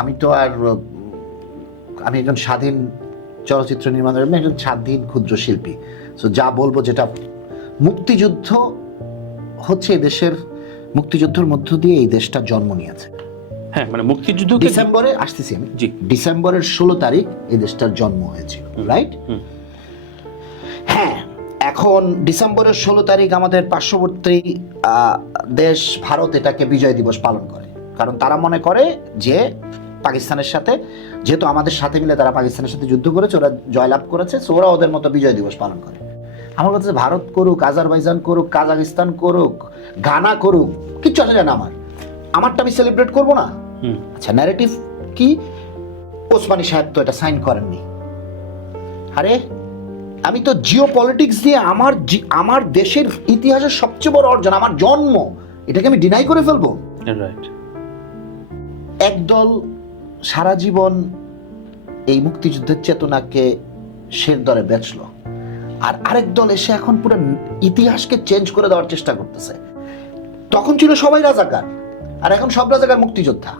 আমি তো আর আমি একজন স্বাধীন চলচ্চিত্র নির্মাতা, আমি একজন স্বাধীন ক্ষুদ্র শিল্পী। সো যা বলবো, যেটা মুক্তিযুদ্ধ হচ্ছে এই দেশের, মুক্তিযুদ্ধের মধ্য দিয়ে এই দেশটা জন্ম নিয়েছে। হ্যাঁ, মানে মুক্তিযুদ্ধ ডিসেম্বরে আসতেছি আমি, জি, ডিসেম্বরের 16 তারিখ এই দেশটার জন্ম হয়েছিল, রাইট? হ্যাঁ, এখন ডিসেম্বরের 16 তারিখ আমাদের পার্শ্ববর্তী দেশ ভারত এটাকে বিজয় দিবস পালন করে, কারণ তারা মনে করে যে পাকিস্তানের সাথে, যেহেতু আমাদের সাথে মিলে তারা পাকিস্তানের সাথে যুদ্ধ করেছে, ওরা জয়লাভ করেছে, সো ওরা ওদের মতো বিজয় দিবস পালন করে। আমার কাছে ভারত করুক, আজারবাইজান করুক, কাজাকিস্তান করুক, গানা করুক, কিচ্ছু আসে যায় না। আমারটা আমি সেলিব্রেট করবো না? আচ্ছা, ন্যারেটিভ কি? ওসমানী সাহেব তো এটা সাইন করেননি। আরে আমি তো জিও পলিটিক্স দিয়ে আমার দেশের ইতিহাসের সবচেয়ে বড় অর্জন, আমার জন্ম, এটাকে আমি ডিনাই করে ফেলবো? রাইট। একদল সারা জীবন এই মুক্তিযুদ্ধের চেতনাকে শের দরে বেচলো, আর আরেক দল এসে এখন পুরো ইতিহাসকে চেঞ্জ করে দেওয়ার চেষ্টা করতেছে। তখন ছিল সবাই রাজাকার, আর এখন সব রাজাকার মুক্তিযোদ্ধা।